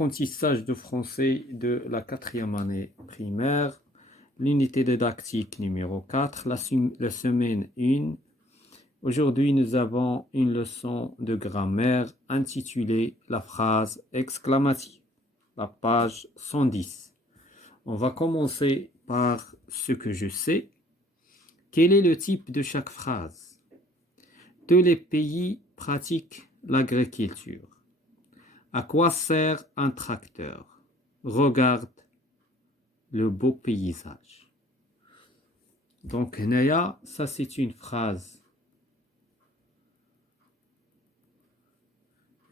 l'apprentissage de français de la 4e année primaire, l'unité didactique numéro 4, la semaine 1. Aujourd'hui, nous avons une leçon de grammaire intitulée la phrase exclamative, la page 110. On va commencer par ce que je sais. Quel est le type de chaque phrase? Tous les pays pratiquent l'agriculture. À quoi sert un tracteur? Regarde le beau paysage. Donc, Naya, ça c'est une phrase.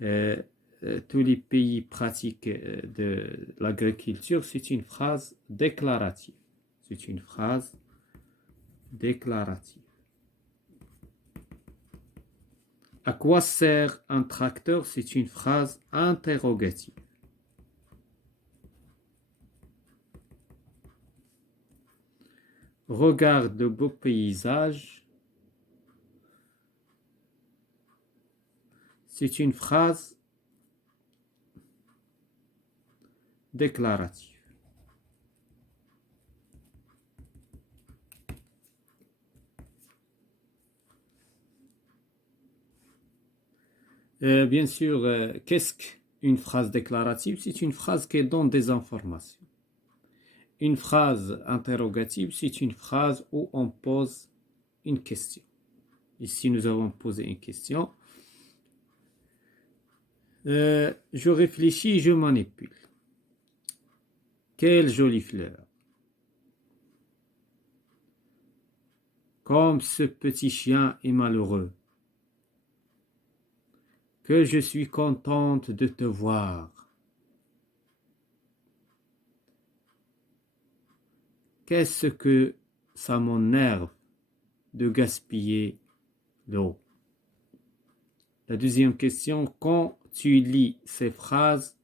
Tous les pays pratiquent de l'agriculture, c'est une phrase déclarative. C'est une phrase déclarative. À quoi sert un tracteur? C'est une phrase interrogative. Regarde de beaux paysages. C'est une phrase déclarative. Bien sûr, qu'est-ce qu'une phrase déclarative? C'est une phrase qui donne des informations. Une phrase interrogative, c'est une phrase où on pose une question. Ici, nous avons posé une question. Je réfléchis, je manipule. Quelle jolie fleur. Comme ce petit chien est malheureux. Que je suis contente de te voir. Qu'est-ce que ça m'énerve de gaspiller l'eau? La deuxième question, quand tu lis ces phrases,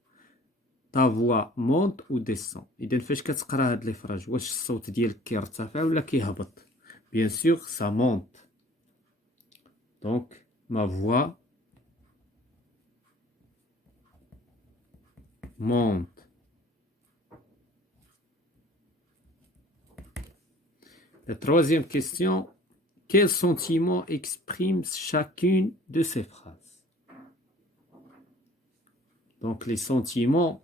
ta voix monte ou descend? إذا فاش كتقرا هاد لي فراج واش الصوت ديالك كيرتفع ولا كيهبط؟ Bien sûr, ça monte. Donc, ma voix monte. La troisième question, quels sentiments expriment chacune de ces phrases? Donc, les sentiments,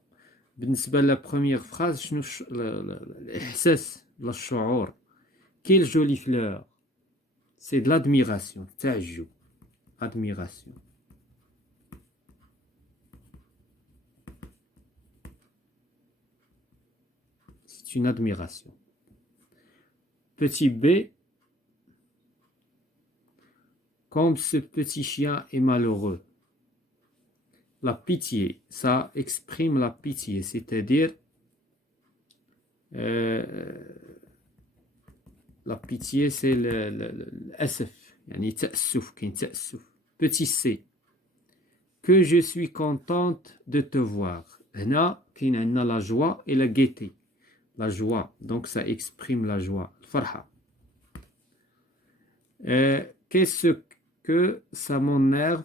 بالنسبة la première phrase, شنو الإحساس ولا الشعور? Quelle jolie fleur. C'est de l'admiration, تعجب, admiration. C'est une admiration. Petit b, comme ce petit chien est malheureux. La pitié, ça exprime la pitié, c'est-à-dire la pitié c'est l'asf, يعني تأسف, كاين تأسف. Petit c, que je suis contente de te voir. هنا كاين عندنا la joie et la gaieté. La joie, donc ça exprime la joie, الفرحة. Qu'est-ce que ça m'énerve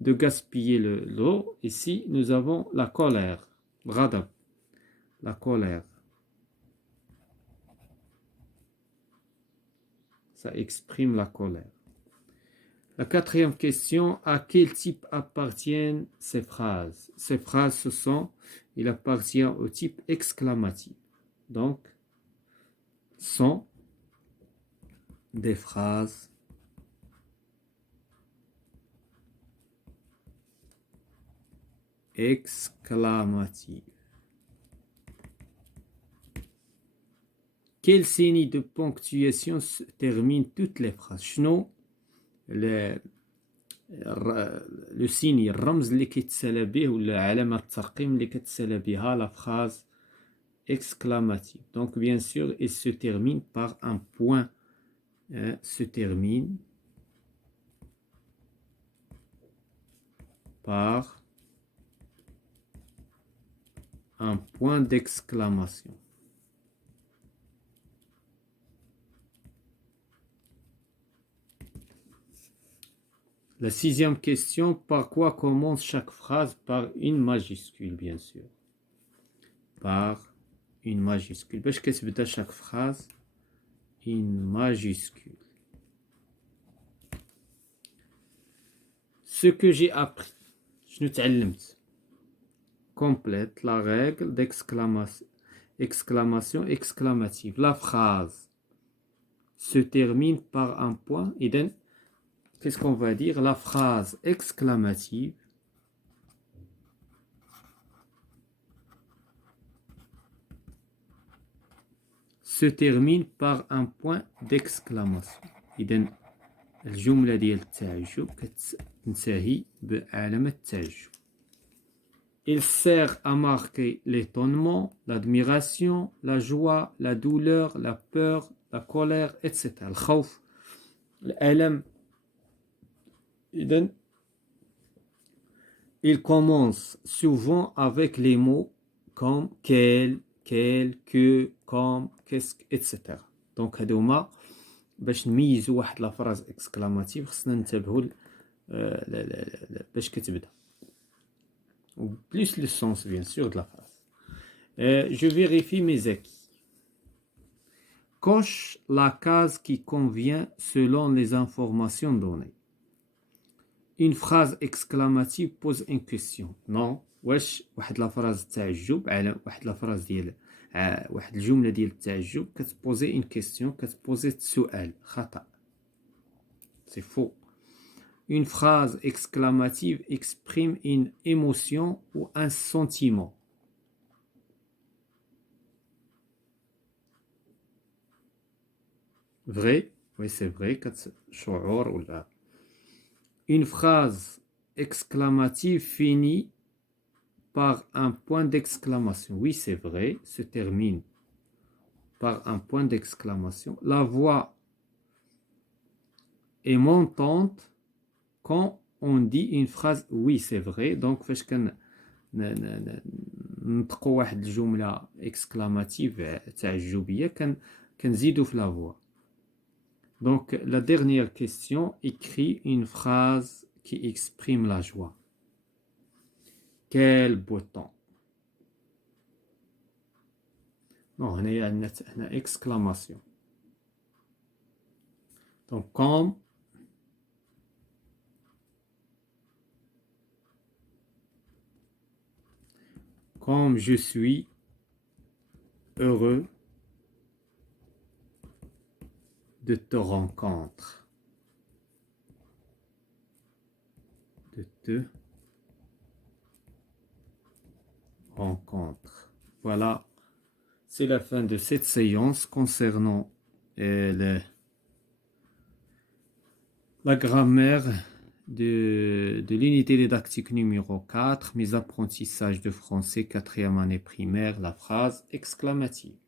de gaspiller l'eau? Ici, nous avons la colère, غضب, la colère. Ça exprime la colère. La quatrième question, à quel type appartiennent ces phrases? Ces phrases, il appartient au type exclamatif. Donc, sont des phrases exclamatives. Quel signe de ponctuation termine toutes les phrases? شنو le signe, الرمز اللي كيتسالى به ولا علامة الترقيم اللي كتسالى بها la phrase exclamative. Donc bien sûr, il se termine par un point. Se termine par un point d'exclamation. La sixième question, par quoi commence chaque phrase? Par une majuscule, bien sûr. Par une majuscule. باش كتبدا chaque phrase? Une majuscule. Ce que j'ai appris. شنو تعلمت? Complète la règle d'exclamation exclamative. La phrase se termine par un point. Et donc, qu'est-ce qu'on va dire? La phrase exclamative se termine par un point d'exclamation. Et donc, الجملة ديال التعجب كتنتهي بعلامة التعجب. Il sert à marquer l'étonnement, l'admiration, la joie, la douleur, la peur, la colère, etc. الخوف, الألم. إذن, il commence souvent avec les mots comme quel, que, comme, qu'est-ce, etc. Donc هادو هما باش نميزوا واحد لا فراز اكسكلاماتيف خصنا ننتبهوا باش كتبدا. Plus le sens, bien sûr, de la phrase. Je vérifie mes acquis. Coche la case qui convient selon les informations données. Une phrase exclamative pose une question. Non, واش واحد لا فراز تعجب على واحد لا فراز ديال واحد الجملة ديال التعجب كتبوزي une question, كتبوزي سؤال. خطأ. C'est faux. Une phrase exclamative exprime une émotion ou un sentiment. Vrai? Oui, c'est vrai. Une phrase exclamative finit par un point d'exclamation. Oui, c'est vrai. Se termine par un point d'exclamation. La voix est montante quand on dit une phrase. Oui, c'est vrai. Donc, فاش نطقوا واحد الجملة exclamative تعجبية كنزيدوا في la voix. Donc, la dernière question, écrit une phrase qui exprime la joie. Quel beau temps. Non, on a une exclamation. Donc, comme je suis heureux de te rencontrer. De te rencontre. Voilà, c'est la fin de cette séance concernant la grammaire de l'unité didactique numéro 4, mes apprentissages de français 4e année primaire, la phrase exclamative.